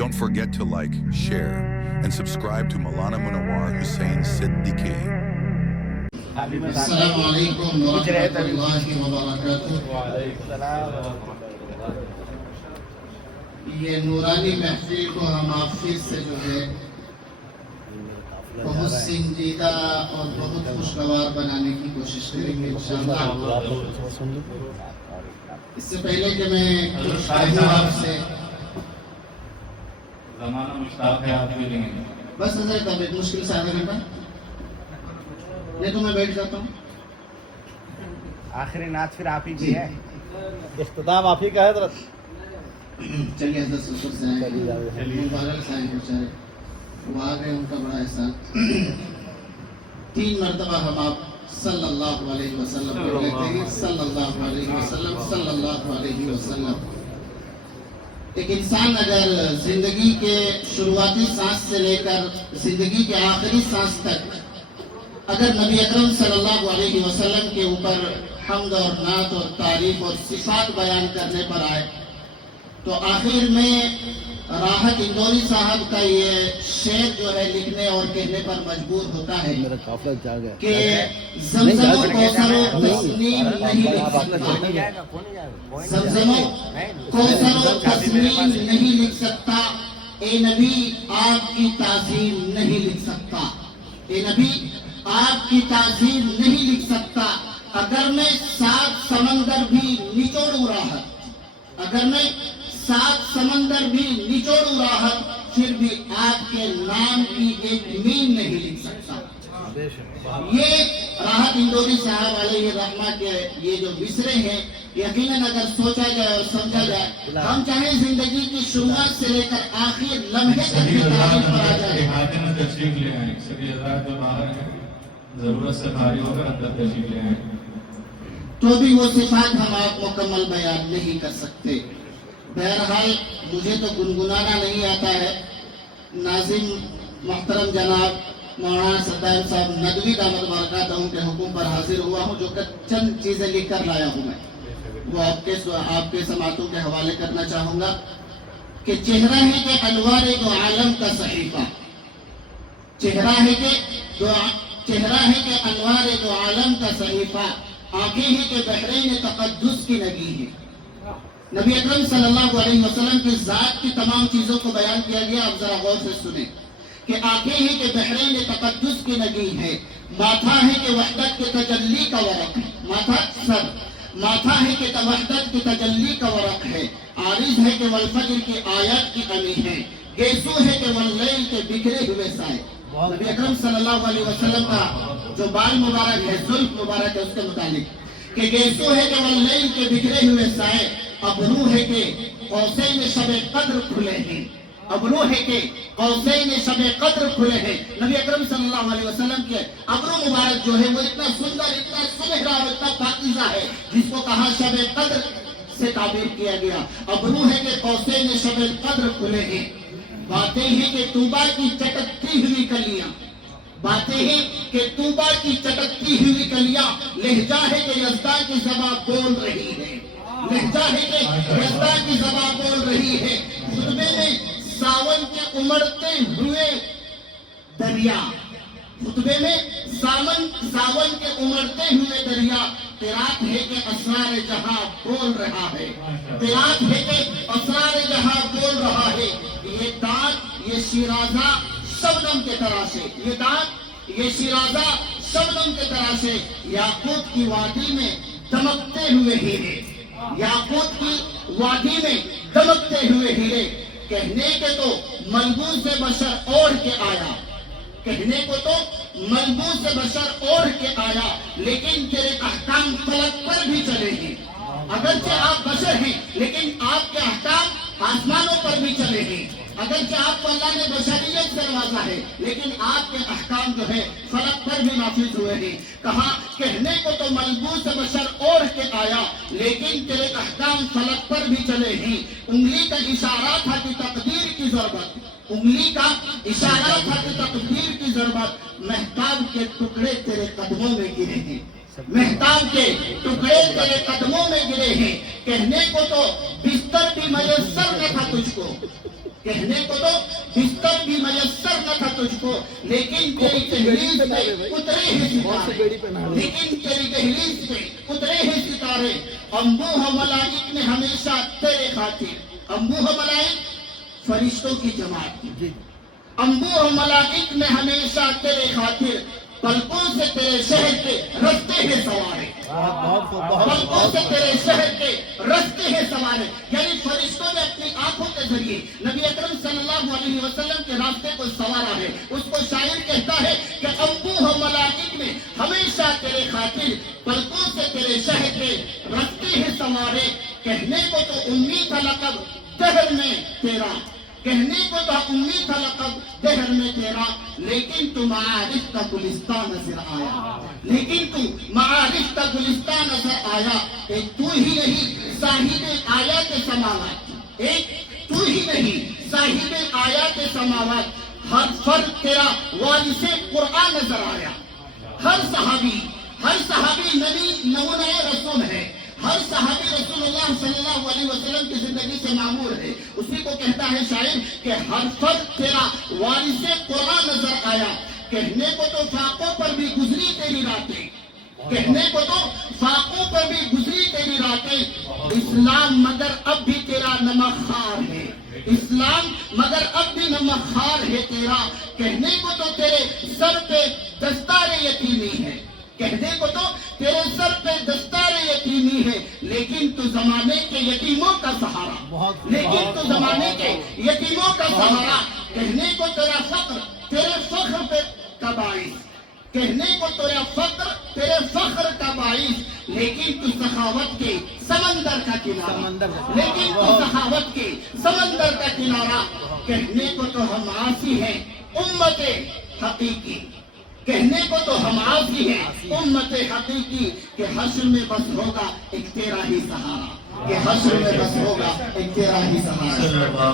Don't forget to like, share, and subscribe to Maulana Munawar Hussain Siddiqui. السلام علیکم ورحمۃ اللہ وبرکاتہ۔ یہ نورانی محفل کو ہم آپ پھر سے جو ہے بہت سنجیدہ اور بہت خوشگوار بنانے کی کوشش کریں گے انشاءاللہ۔ اس سے پہلے کہ میں کچھ کہوں آپ سے، زمانہ مشتاق ہے، آپ بھی لیں گے بس حضرت اب ایک مشکل سے آدھے گھنٹہ نہیں تو میں بیٹھ جاتا ہوں۔ آخری نعت پھر آپ ہی کی ہے، اختتام آپ ہی کا ہے حضرت۔ چلیے حضرت اوپر سے آئیں، مبارک سے آئیں بیچارے، وہ آ گئے، ان کا بڑا احسان۔ 3 مرتبہ ہم آپ صلی اللہ علیہ وسلم کو کہتے ہیں، صلی اللہ علیہ وسلم، صلی اللہ علیہ وسلم۔ ایک انسان اگر زندگی کے شروعاتی سانس سے لے کر زندگی کے آخری سانس تک اگر نبی اکرم صلی اللہ علیہ وسلم کے اوپر حمد اور نعت اور تعریف اور صفات بیان کرنے پر آئے تو آخر میں راحت اندوری صاحب کا یہ شعر جو ہے لکھنے اور کہنے پر مجبور ہوتا ہے کہ زمزم و کوثر و تسنیم نہیں لکھ سکتا، زمزم و کوثر و تسنیم نہیں لکھ سکتا، اے نبی آپ کی تعظیم نہیں لکھ سکتا، اے نبی آپ کی تعظیم نہیں لکھ سکتا۔ اگر میں 7 سمندر بھی نچوڑوں راحت، اگر میں 7 سمندر بھی نچوڑوں راحت، پھر بھی آپ کے نام کی ایک میم نہیں لکھ سکتا۔ یہ راحت اندوری صاحب علیہ رحمہ کے یہ جو مصرے ہیں، یقیناً اگر سوچا جائے اور سمجھا جائے، ہم چاہیں زندگی کی شروعات سے لے کر آخر لمحے تک کی تعریف پر آ جائے۔ احاطے میں تشریف لے آئیں، سبھی حضرات جو باہر ہیں ضرورت سے فارغ ہو کر اندر تشریف لے آئیں، تو بھی وہ صفات ہم آپ مکمل بیان نہیں کر سکتے۔ بہرحال مجھے تو گنگنانا نہیں آتا ہے، ناظم محترم جناب مولانا صدام صاحب ندوی دامت برکاتہ کے حکم پر حاضر ہوا ہوں، جو کہ چند چیزیں لکھ کر لایا ہوں میں، وہ آپ کے سماعتوں کے حوالے کرنا چاہوں گا کہ چہرہ ہے کہ انوار دو عالم کا صحیفہ، چہرہ ہے کہ انوار دو عالم کا صحیفہ، آنکھیں ہیں کہ بحرین تقدس کی نگی ہے۔ نبی اکرم صلی اللہ علیہ وسلم کی ذات کی تمام چیزوں کو بیان کیا گیا، اب ذرا غور سے سنیں کہ آنکھیں ہیں کہ بحرین تقدس کی نگی ہے، ماتھا ہے کہ وحدت کے تجلی کا ورق ہے، ماتھا ہے کہ وحدت کی تجلی کا ورق ہے، عارض ہے کہ والفجر کی آیات کی کمی ہے، گیسو ہے کہ واللیل کے بکھرے ہوئے سائے۔ نبی اکرم صلی اللہ علیہ وسلم کا جو بال مبارک ہے، زلف مبارک ہے، اس کے متعلق کہ گیسو ہے کہ واللیل کے بکھرے ہوئے سائے، ابرو ہے کہ قوسین شب قدر کھلے ہیں، ابرو ہے کہ قوسین شب قدر کھلے ہیں۔ نبی اکرم صلی اللہ علیہ وسلم کے ابرو مبارک جو ہے وہ اتنا سندر، اتنا سنہرا اور اتنا پاکیزہ ہے، جس کو کہا شب قدر سے تعبیر کیا گیا۔ ابرو ہے کہ قوسین شب قدر کھلے ہیں، باتیں ہیں کہ طوبا کی چٹکتی ہوئی کلیاں، باتیں ہیں کہ طوبا کی چٹکتی ہوئی کلیاں، لہجہ ہے کہ یزداں کی زباں بول رہی ہے، لہجہ ہے کہ یزداں کی زباں بول رہی ہے۔ خطبے میں ساون کے امڑتے ہوئے دریا، خطبے میں ساون کے امڑتے ہوئے دریا، قرات ہے کہ اسرار جہاں بول رہا ہے، قرات ہے کہ اسرار جہاں بول رہا ہے۔ یہ دانت یہ شیرازہ شبنم کے طرح سے، یہ دانت یہ شیرازہ شبنم کے طرح سے، یاقوت کی وادی میں دمکتے ہوئے ہیرے، یاقوت کی وادی میں دمکتے ہوئے ہیرے۔ کہنے کے تو ملبوس بشر اوڑھ کے آیا، کہنے کو تو ملبوس بشر اوڑھ کے آیا، لیکن تیرے احکام فلک پر بھی چلے گی۔ اگرچہ آپ بشر ہیں لیکن آپ کے احکام آسمانوں پر بھی چلے گی۔ اگرچہ آپ کو اللہ نے بشریت سے نوازا ہے لیکن آپ کے احکام جو ہے فلک پر بھی نافذ ہوئے ہیں۔ کہا کہنے کو تو ملبوس بشر اوڑھ کے آیا، لیکن تیرے احکام فلک پر بھی چلے ہیں۔ انگلی کا اشارہ تھا کہ تقدیر کی ضربت، انگلی کا اشارہ تھا کہ تقدیر کی ضربت، مہتاب کے ٹکڑے تیرے قدموں میں گرے ہیں، مہتاب کے ٹکڑے تیرے قدموں میں گرے ہیں۔ کہنے کو تو بستر بھی میسر نہ تھا تجھ کو، کہنے کو تو بستر بھی میسر نہ تھا تجھ کو، لیکن تیری دہلیز پہ اترے ہیں ستارے، لیکن تیری دہلیز پہ اترے ہیں ستارے۔ انبوہ ملائک نے ہمیشہ تیرے خاطر، انبوہ ملائک فرشتوں کی جماعت، انبوہ ملائک نے ہمیشہ تیرے خاطر پلکوں سے تیرے شہر کے رستے ہیں سوارے، پلکوں سے تیرے شہر کے رستے ہیں سوارے۔ یعنی فرشتوں نے اپنی آنکھوں کے ذریعے نبی اکرم صلی اللہ علیہ وسلم کے راستے کو سوارا ہے۔ اس کو شاعر کہتا ہے کہ انبوہ ملائک نے ہمیشہ تیرے خاطر پلکوں سے تیرے شہر کے رستے ہیں سوارے۔ کہنے کو تو امید تھا لقب دہر میں تیرا، کہنے کو تو امید تھا لقب دہر میں تیرا، لیکن تو معارف کا گلستان نظر آیا، لیکن تو معارف کا گلستان نظر آیا۔ ایک تو ہی نہیں صاحب آیات سماوات، ایک تو ہی نہیں صاحب آیات سماوات، ہر فرد تیرا وارث قرآن نظر آیا۔ ہر صحابی نبی نمونہ رسول ہے، ہر صحابی رسول اللہ صلی اللہ علیہ وسلم کی زندگی سے معمور ہے۔ اسی کو کہتا ہے شاعر کہ ہر فرد تیرا وارث قرآن نظر آیا۔ کہنے کو تو فاقوں پر بھی گزری تیری راتیں، کہنے کو تو فاقوں پر بھی گزری تیری راتیں، اسلام مگر اب بھی تیرا نمک خوار ہے، اسلام مگر اب بھی نمک خوار ہے تیرا۔ کہنے کو تو تیرے سر پہ دستار یتیمی ہے، کہنے کو تو تیرے سر پہ دستار یتیمی ہے، لیکن تو زمانے کے یتیموں کا سہارا، لیکن تو زمانے کے یتیموں کا سہارا۔ کہنے کو تیرا فقر تیرے فخر پہ کا باعث، کہنے کو تیرا فقر تیرے فخر کا باعث، لیکن تو سخاوت کے سمندر کا کنارہ، لیکن تو سخاوت کے سمندر کا کنارہ۔ کہنے کو تو ہم عاصی ہیں امت حقیقی، کہنے کو تو ہم عاصی ہیں امت حقیقی، کہ حشر میں بس ہوگا ایک تیرا ہی سہارا، کہ حشر میں بس ہوگا ایک تیرا ہی سہارا۔